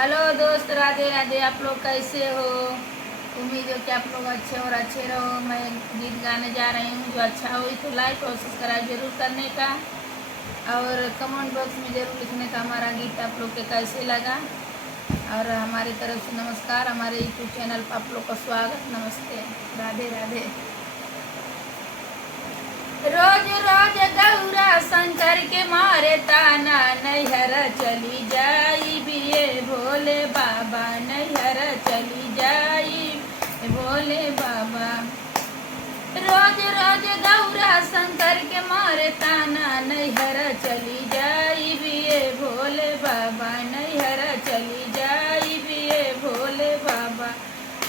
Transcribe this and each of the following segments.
Hello दोस्त, राधे राधे। आप लोग कैसे हो? उम्मीद है कि आप लोग अच्छे और अच्छे रहो। मैं गीत गाने जा रही हूँ। जो अच्छा हुई तो लाइक और सब्सक्राइब जरूर करने का, और कमेंट बॉक्स में जरूर लिखने का हमारा गीत आप लोग के कैसे लगा। और हमारी तरफ से नमस्कार। हमारे यूट्यूब चैनल पर आप लोग का स्वागत। नमस्ते, राधे राधे। रोज रोज गौरा शंकर के मारे ताना, नैहर चली जाई बिये भोले बाबा, नैहर चली जाई भोले बाबा। रोज रोज गौरा शंकर के मारे ताना, नैहर चली जाई बिये भोले बाबा, नैहर चली जाई बिये भोले बाबा।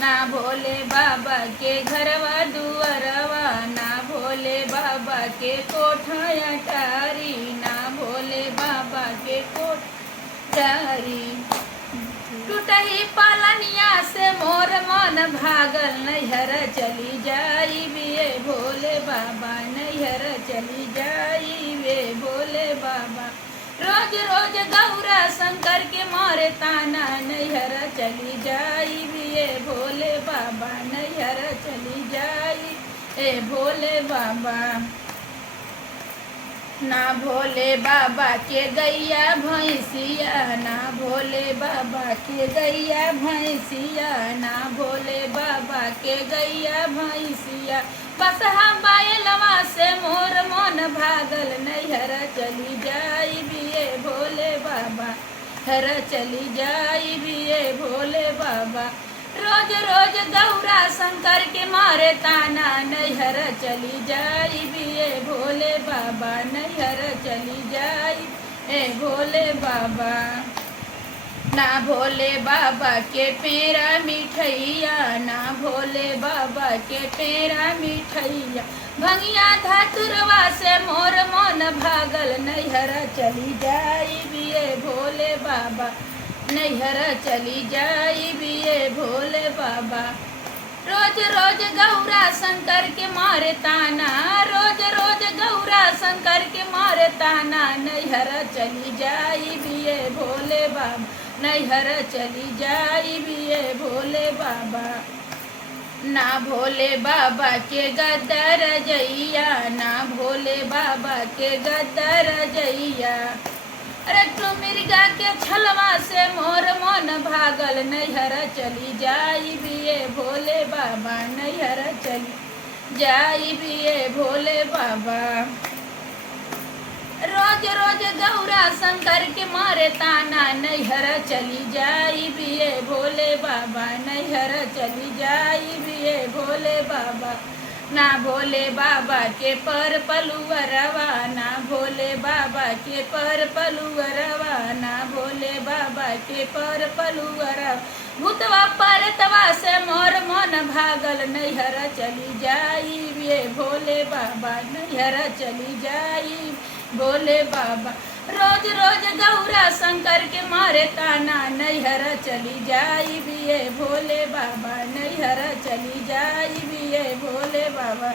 ना भोले बाबा के घरवा दुअरवा, ना भोले बाबा के कोठया टारी, ना भोले बाबा के कोठारी। टूटही पालनिया से मोर मन भागल, नैहर चली जाई बिये भोले बाबा, नैहर चली जाई वे भोले बाबा। रोज रोज गौरा शंकर के मारे ताना, नैहर चली जाई बिये भोले बाबा, नैहर चली जाई ए भोले बाबा। ना भोले बाबा के गैया भैंसिया, ना भोले बाबा के गैया भैंसिया, ना भोले बाबा के गैया भैंसिया। बस हम बायलवा से मोर मन भागल, नैहर चली जाई बिये भोले बाबा, हर चली जाई बिये भोले बाबा। रोज रोज गौरा शंकर के मारे ताना, नैहर चली जाई बिये भोले बाबा, नैहर चली जाई ए भोले बाबा। ना भोले बाबा के पेरा मिठैया, ना भोले बाबा के पेरा मिठैया। भंगिया धतुरवा से मोर मन भागल, नैहर चली जाई बिये भोले बाबा, नैहर चली जाई बिये भोले बाबा। रोज रोज गौरा शंकर के मारे ताना, रोज रोज गौरा शंकर के मारे ताना, नैहर चली जाई बिये भोले बाबा, नैहर चली जाई बिये भोले बाबा। ना भोले बाबा के गद्दर जइया, ना भोले बाबा के गद्दर जइया। अरे तू मिर्गा के छलवा से मोर मन भागल, नैहर चली जाई बिये भोले बाबा, नैहर चली जाई बिये भोले बाबा। रोज रोज गौरा शंकर के मारे ताना, नैहर चली जाई बिये भोले बाबा, नैहर चली जाई बिये भोले बाबा। ना भोले बाबा के पर पलुअरवा, ना भोले बाबा के पर पलुअरवा, ना भोले बाबा के पर पलुअरवा। भूतवा परतवा से मोर मन भागल, नैहर चली जाई ये भोले बाबा, नैहर चली जाई भोले बाबा। रोज रोज गौरा शंकर के मारे ताना, नैहर चली जाई बिये भोले बाबा, नैहर चली जाई बिये भोले बाबा।